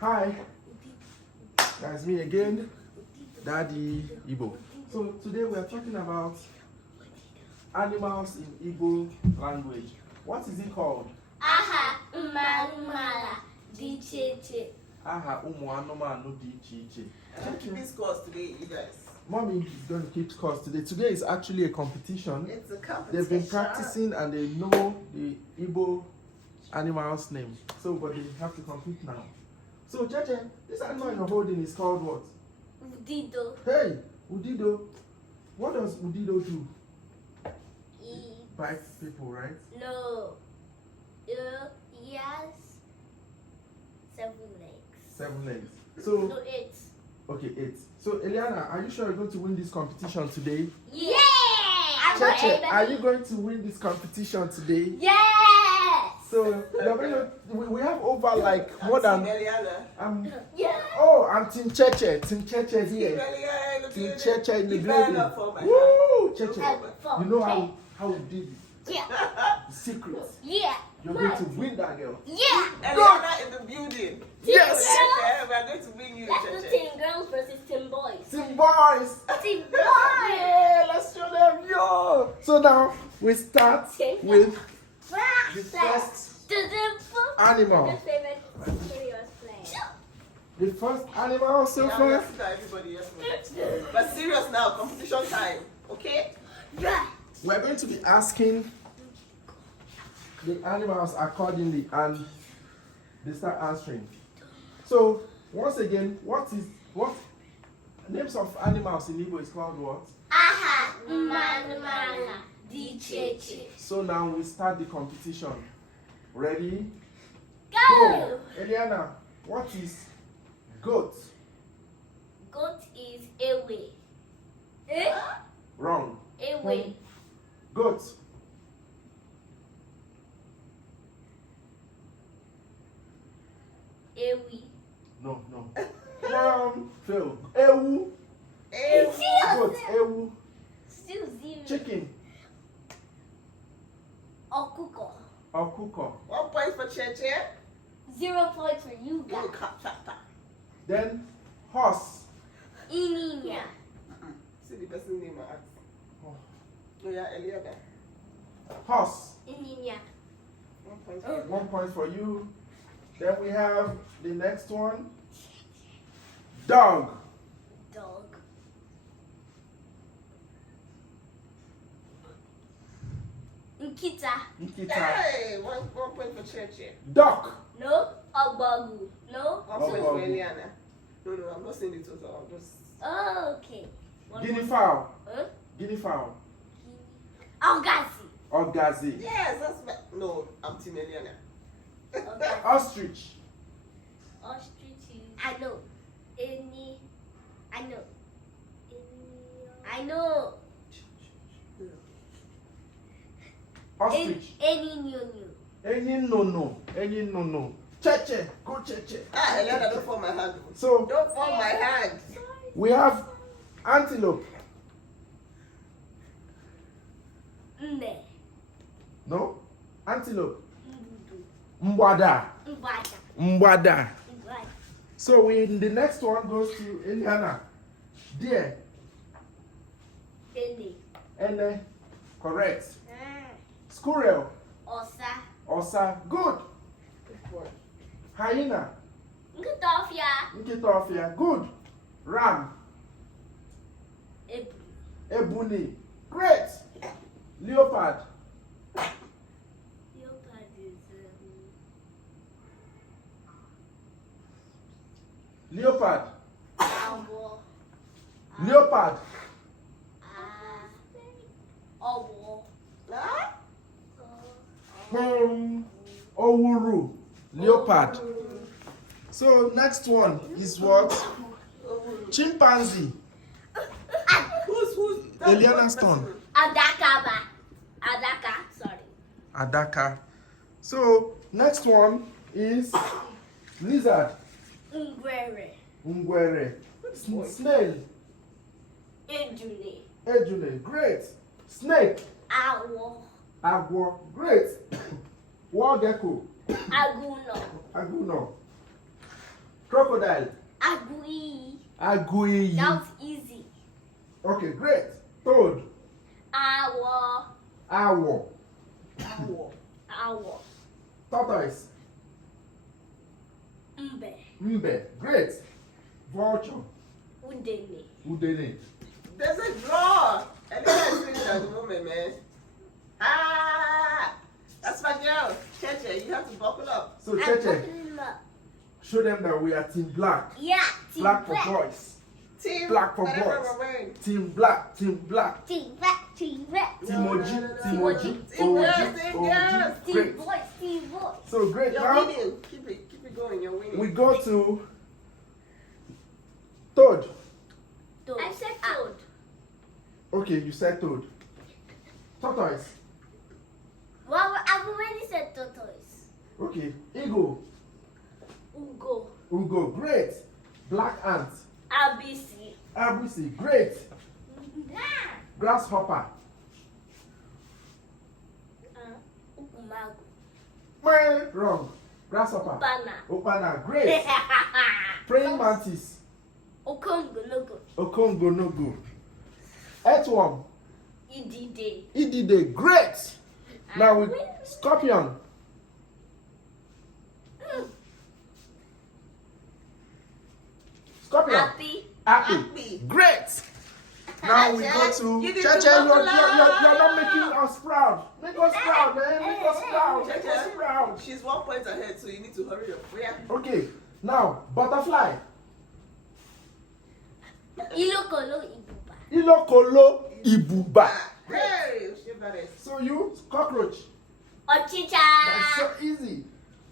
Hi, that's me again, Daddy Igbo. So today we are talking about animals in Igbo language. What is it called? Aha umala di iche. Aha anụmanụ di iche. I'm keeping scores today, you guys. Mommy is going to keep scores today. Today is actually a competition. It's a competition. They've been practicing and they know the Igbo animal's name. So, but they have to compete now. So, Cheche, this animal you're holding is called what? Udido. Hey, Udido. What does Udido do? Eat. Bite people, right? No. He has 7 legs. 7 legs. So, No, 8. okay, 8. So, Eliana, are you sure you're going to win this competition today? Yeah! Cheche, are you going to win this competition today? Yes! So, we have over like more than. Yeah. Oh, and Team Cheche here. Team Cheche in the building. Woo, Cheche. You know how we did it? Yeah. The secret. Yeah. You're going to win that girl. Yeah. Eliana in the building. Yes. Cheche, we are going to win you, Let's do Cheche. team girls versus team boys. Team boys. Team boys. Yeah, let's show them, yo. So now we start with the first animal. My favorite serious play. The first animal so Yeah, far. let's see that everybody else knows. But serious now, competition time, okay? Yeah. We're going to be asking the animals accordingly and they start answering. So once again, what names of animals in Igbo is called what? Aha umala di iche. So now we start the competition. Ready? Go! Eliana, what is goat? Goat is ewe. Eh? Wrong. Ewe. Goat. Ewe. No. Phil. Ewu. Goat. Ewu. Still 0. Chicken. Okuko. Okuko. 1 point for Cheche. 0 points for you Go guys. cat. Then horse. Ininya. See the person name I asked. Oh. No, yeah, Eliana. Horse. Ininya. 1 point for you. 1 point for you. Then we have the next one. Dog. Dog. Nkita. Nkita. Hey, 1 point for Cheche. Duck. No. Obagu. No. 1 point for Eliana. No, I'm not saying the total. I'm just. Oh, okay. Guinea fowl. Huh? Guinea fowl. Algazi. Orgazi. Yes, that's my. No, I'm Team Eliana. Algazi. Ostrich. Ostrich is. I know. I know. I know. Ostrich. Any new. Any no. Cheche. Go Cheche. Ah, Eliana, don't fall my hand. So Don't fall my hand. we have antelope. Mbe. No? Antelope. Mbudu. Mbwada. Mbada. So the next one goes to Eliana. Deer. Dende. Ene. Correct. Squirrel. Osa. Osa. Good. Hyena. Nkitofia. Nkitofia. Good. Ram. Ebu. Ebuni. Great. Leopard. Leopard is Leopard. owo. Leopard. Owo. Huh? Owuru. Leopard. So next one is what? Chimpanzee. Who's? Eliana's turn. Adaka. Sorry. Adaka. So next one is lizard. Ungwere. Snail. Ejule. Great. Snake. Owo. Agwo. Great. Wall gecko. Aguno. Aguno. Crocodile. Agui. Agui. That was easy. Okay, great. Toad. Owl. Owl. Owl. Owl. Tortoise. Mbe. Mbe. Great. Vulture. Udene. Udene. There's a draw. And then I finish at the moment, man. Ah! That's my girl. Cheche, you have to buckle up. So, I'm Cheche, buckling up. show them that we are Team Black. Yeah. Team Black for boys. Team Black for whatever boys. we're wearing. Team Black. Team Black. Team black. Team black. Team OG. Team OG. Team girls, OG. team OG. girls. Team Great. boys. Team boys. So, great. You're Now, winning. Keep it going. You're winning. we go to Toad. I said toad. Okay, you said Toad. Tortoise. Well, I've already said tortoise. Okay. Eagle. Ugo. Ugo. Great. Black ant. ABC. Abusi. Great. Grasshopper. Ukumagu. Meh, wrong. Grasshopper. Bana. Opana. Great. Praying mantis. Okongologo. Okongo no go. Earthworm. Idide. Idide. Great. Now we scorpion. Scorpion. Happy. Happy. Happy. Great. Now we go to You need Cheche. to You're buckle not making us proud. Make us proud, man. Make us proud. Make us Cheche, proud. she's 1 point ahead, so you need to hurry up. Yeah. Okay. Now butterfly. Ilokolo ibuba. Ilokolo ibuba. Hey, Shivare. So you cockroach. That's Ochicha. so easy.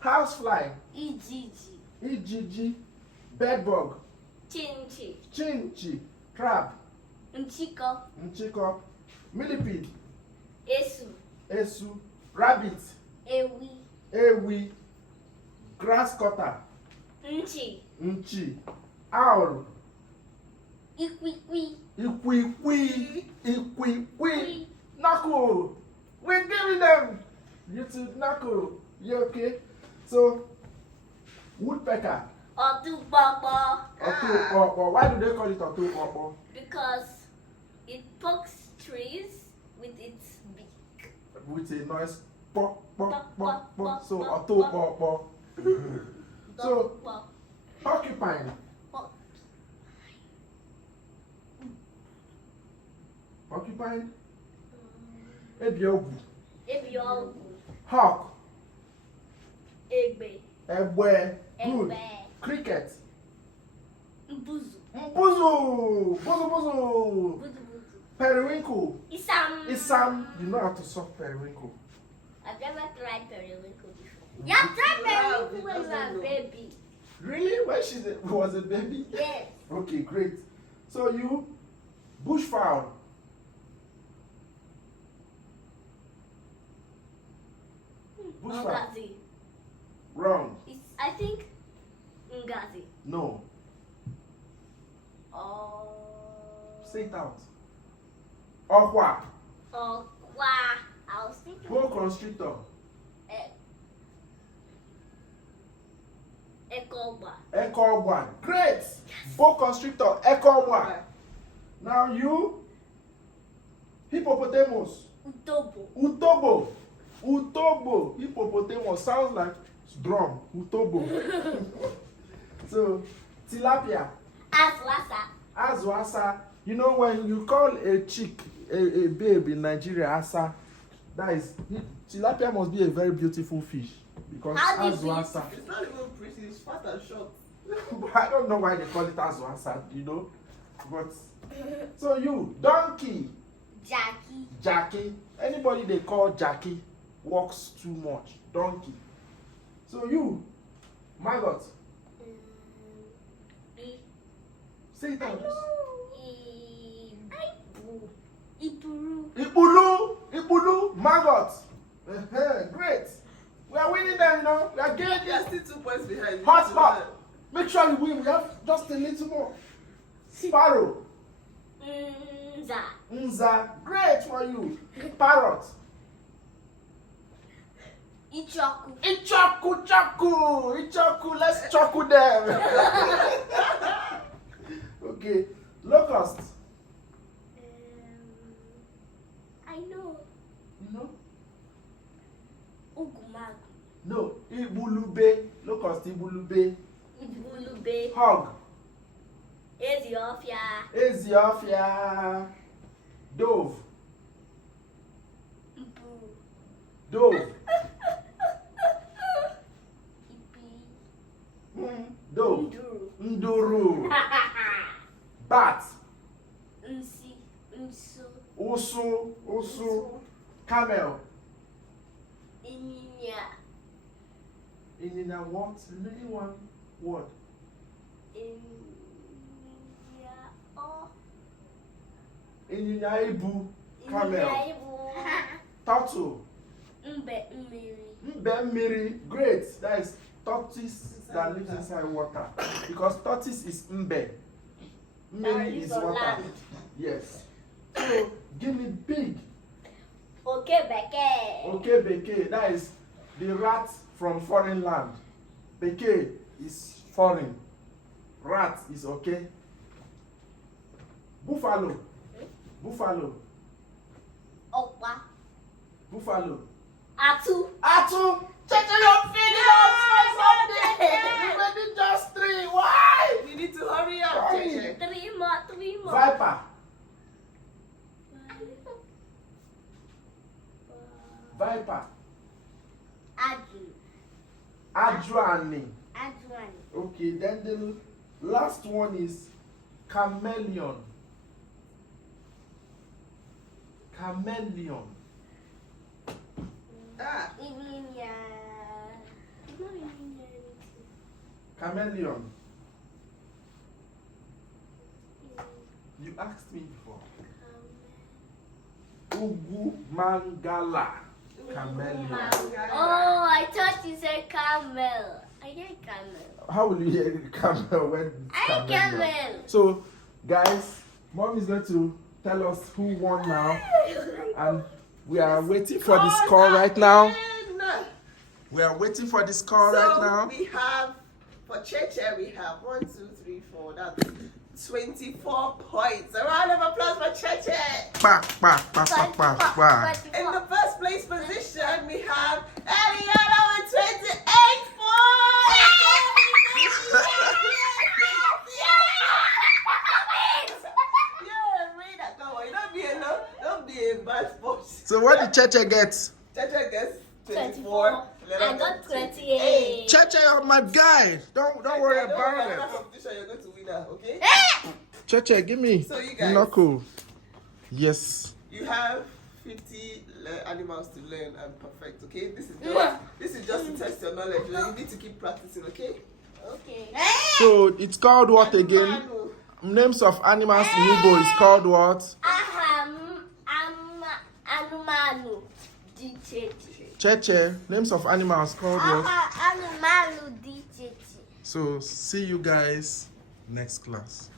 Housefly. Ijiji. Ijiji. Bedbug. Chinchi. Chinchi. Crab. Nchiko. Nchiko. Millipede. Esu. Esu. Rabbit. Ewi. Ewi. Grass cutter. Nchi. Nchi. Owl. Ikwikwi. Ikwikwi. Ikwikwi. Knuckle. We're giving them. You two knuckle. You okay? So, woodpecker. Otupapa. Otu. Why do they call it otu? Because it pokes trees with its beak. With a noise. Pop, pop, pop, Pop, pop, pop. So, pop, otu. So, Pop, porcupine. pop. Porcupine. Ebiogu. Ebiogu. Hawk. Egbe. Ebwe. Good. Egbe. Cricket. Mbuzu. Mbuzu. Buzu buzu. Buzu buzu. Periwinkle. Isam. Isam. You know how to solve periwinkle. I've never tried periwinkle before. You have tried periwinkle when you were a baby. Really? When she was a baby? Yes. Okay, great. So you, bushfowl. Bushfowl. Ngazi. Wrong. It's, I think, Ngazi. No. Oh. Say it out. Okwa. Oh, wow. I was thinking. Boa constrictor. Ekoba. Echo one. Great. Boa constrictor. Echo one. Now you, hippopotamus. Utobo. Utobo. Utobo. Hippopotamus sounds like drum. Utobo. So, tilapia. Aswasa. Azwasa. You know when you call a chick, a babe in Nigeria, asa, that is, tilapia must be a very beautiful fish. Because How do you azwasa. It's not even pretty, it's fat and short. I don't know why they call it azwasa, you know. But, so you, donkey. Jackie. Jackie. Anybody they call Jackie walks too much. Donkey. So you, maggot. B. Say it out. Ipuru. Ipulu. Ipulu. Maggot. Great. We are winning them, you know. We are getting You're still 2 points behind. hot spot. Make sure you win. We have just a little more. Sparrow. Nza. Nza. Great for you. Parrot. Ichoku. Ichoku. Let's choku them. Okay. Locust. I know. You know? Ugumagu. No. Ibulube. Locust. Ibulube. Ibulube. Hog. Ethiopia. Dove. Mpu. Dove. Ipi. Dove. Nduru. Nduru. Bat. Nsi. Nsu. Usu. Camel. Inyinya. In what? Remaining one word. Inya. Oh. Inyinya ibu. Camel. Inya ibu. Turtle. Mbe mmiri. Mbe mmiri. Great. That is tortoise that lives inside water. Because tortoise is mbe. Mmiri is water. Land. Yes. So give me big. Okebeke. Okay, beke. That is the rat from foreign land. Beke is foreign. Rat is okay. Buffalo. Buffalo. Okpa. Buffalo. Atu. Atu. Check your videos for something. We did just 3. Why? You need to hurry up, Hurry. Cheche. 3 more. Viper. Viper. Adjuani. Okay, then the last one is chameleon. Chameleon. Ah, Chameleon. You asked me before. Ugu Mangala. Chameleon. Oh, I thought you said camel. I get camel. How will you hear camel when it's I chameleon? camel. So, guys, Mom is going to tell us who won now, and we are waiting for the score right now. We are waiting for the score right now. We have, for Cheche, we have 1, 2, 3, 4, that's 24 points. A round of applause for Cheche. In the first place position, we have Eliana with 28 points. Yeah, Rita, come on, don't be a bad sport. So what did Cheche get? Cheche gets 24. I got 28. Cheche, you're my guy. Don't worry about it. Competition, you're going to win her, okay? Cheche, give me So you guys- knuckle. Yes. You have 50 animals to learn and perfect, okay? This is just to test your knowledge. You need to keep practicing, okay? Okay. So it's called what again? Names of animals in Igbo is called what? Anumanu. Cheche. Names of animals called what? Anumanu. So see you guys next class.